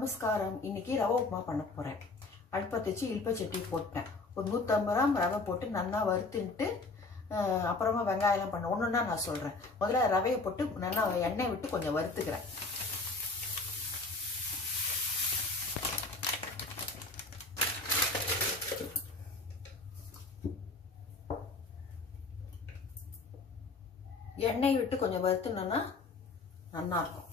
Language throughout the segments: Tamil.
நமஸ்காரம். இன்னைக்கு ரவை உப்புமா பண்ண போகிறேன். அடுப்பை வச்சு இல்ப சட்டி போட்டேன். ஒரு 150 கிராம் ரவை போட்டு நல்லா வறுத்துன்ட்டு அப்புறமா வெங்காயம்லாம் பண்ண ஒன்றுன்னா நான் சொல்கிறேன். முதல்ல ரவையை போட்டு நல்லா எண்ணெய் விட்டு கொஞ்சம் வறுத்துக்கிறேன். எண்ணெய் விட்டு கொஞ்சம் வறுத்துனோன்னா நல்லா இருக்கும்.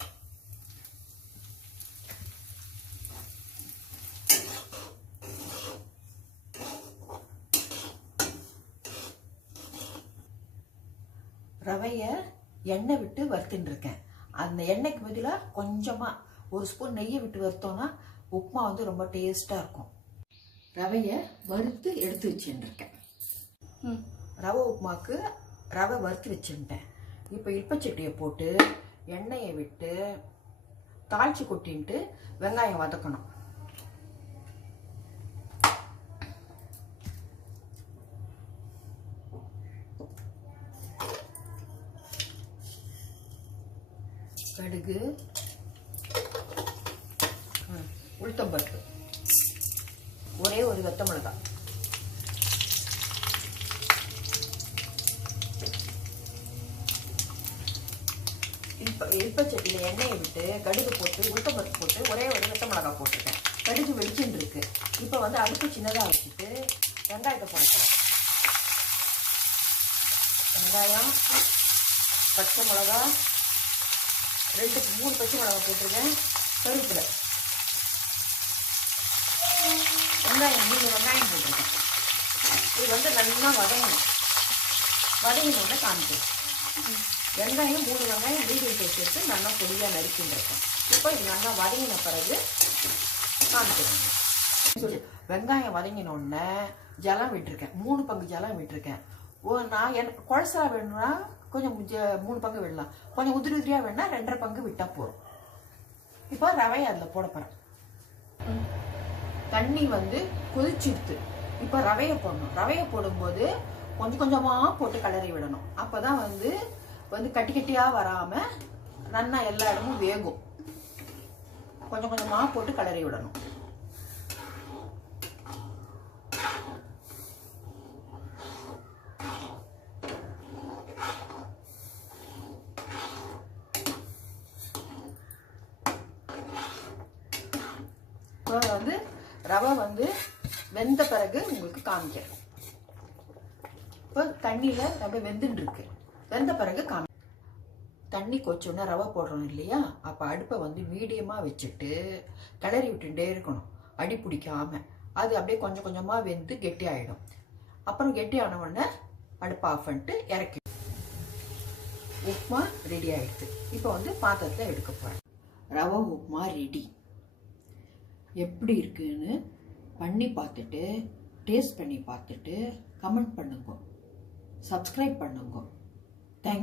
ரவையை எண்ணெய் விட்டு வறுத்துட்டு இருக்கேன். அந்த எண்ணெய்க்கு பதிலாக கொஞ்சமாக ஒரு ஸ்பூன் நெய்யை விட்டு வறுத்தோன்னா உப்புமா வந்து ரொம்ப டேஸ்ட்டாக இருக்கும். ரவையை வறுத்து எடுத்து வச்சுருக்கேன். ரவை உப்புமாவுக்கு ரவை வறுத்து வச்சுட்டேன். இப்போ இல்பச்சட்டியை போட்டு எண்ணெயை விட்டு தாளிச்சு கொட்டின்ட்டு வெங்காயம் வதக்கணும். கடுகு, உளுத்தம்பருப்பு, ஒரே ஒரு வெத்த மிளகாய், இல்பச்சட்டியில் எண்ணெயை விட்டு கடுகு போட்டு உளுத்தம்பருப்பு போட்டு ஒரே ஒரு வெத்த மிளகாய் போட்டிருக்கேன். கடுகு வெடிச்சுன்னு இருக்கு. இப்போ வந்து அடுப்பு சின்னதாக வச்சுட்டு வெங்காயத்தை போடலாம். வெங்காயம், பச்சை மிளகா, 2-3 பச்சை மிளகாய் போட்டிருக்கேன். கருவேப்பிலை, வெங்காயம் 3 வெங்காயம் போட்டிருக்கேன். இது வந்து நல்லா வதங்கணும். வதங்கினோடனே காமிக்கிறேன். வெங்காயம் 3 வெங்காயம் மீடியம் சைஸ் எடுத்து நல்லா பொடியாக நறுக்கின்றிருக்கேன். இப்போ இது நல்லா வதங்கின பிறகு காமிக்கிறேன். வெங்காயம் வதங்கினோடனே ஜலம் விட்டுருக்கேன். 3 பங்கு ஜலம் விட்டுருக்கேன். நான் குழசா வேணும்னா கொஞ்சம் 3 பங்கு விடலாம். கொஞ்சம் உதிரி உதிரியாக வேணும்னா 2.5 பங்கு விட்டால் போதும். இப்போ ரவையை அதில் போட போகிறேன். தண்ணி வந்து கொதிச்சிடுது. இப்போ ரவையை போடணும். ரவையை போடும்போது கொஞ்சம் கொஞ்சமாக போட்டு கிளறி விடணும். அப்போ தான் வந்து கட்டி கட்டியாக வராமல் நல்லா எல்லா இடமும் வேகும். கொஞ்சம் கொஞ்சமாக போட்டு கிளறி விடணும். இப்போ வந்து ரவை வந்து வெந்த பிறகு உங்களுக்கு காமிக்கிறேன். இப்போ தண்ணியில் ரவை வெந்துட்டு இருக்கு. வெந்த பிறகு தண்ணி கொச்சோன்னா ரவை போடுறோம் இல்லையா, அப்போ அடுப்பை வந்து மீடியமாக வச்சுட்டு கிளறி விட்டுட்டே இருக்கணும். அடி பிடிக்காம. அது அப்படியே கொஞ்சம் கொஞ்சமாக வெந்து கெட்டி ஆகிடும். அப்புறம் கெட்டி ஆன உடனே அடுப்பை ஆஃப் பண்ணிட்டு இறக்கி உப்புமா ரெடி ஆகிடுது. இப்போ வந்து பாத்திரத்தில் எடுக்க போகிறேன். ரவை உப்புமா ரெடி. எப்படி இருக்குன்னு பண்ணி பார்த்துட்டு டேஸ்ட் பண்ணி பார்த்துட்டு கமெண்ட் பண்ணுங்க, சப்ஸ்கிரைப் பண்ணுங்க.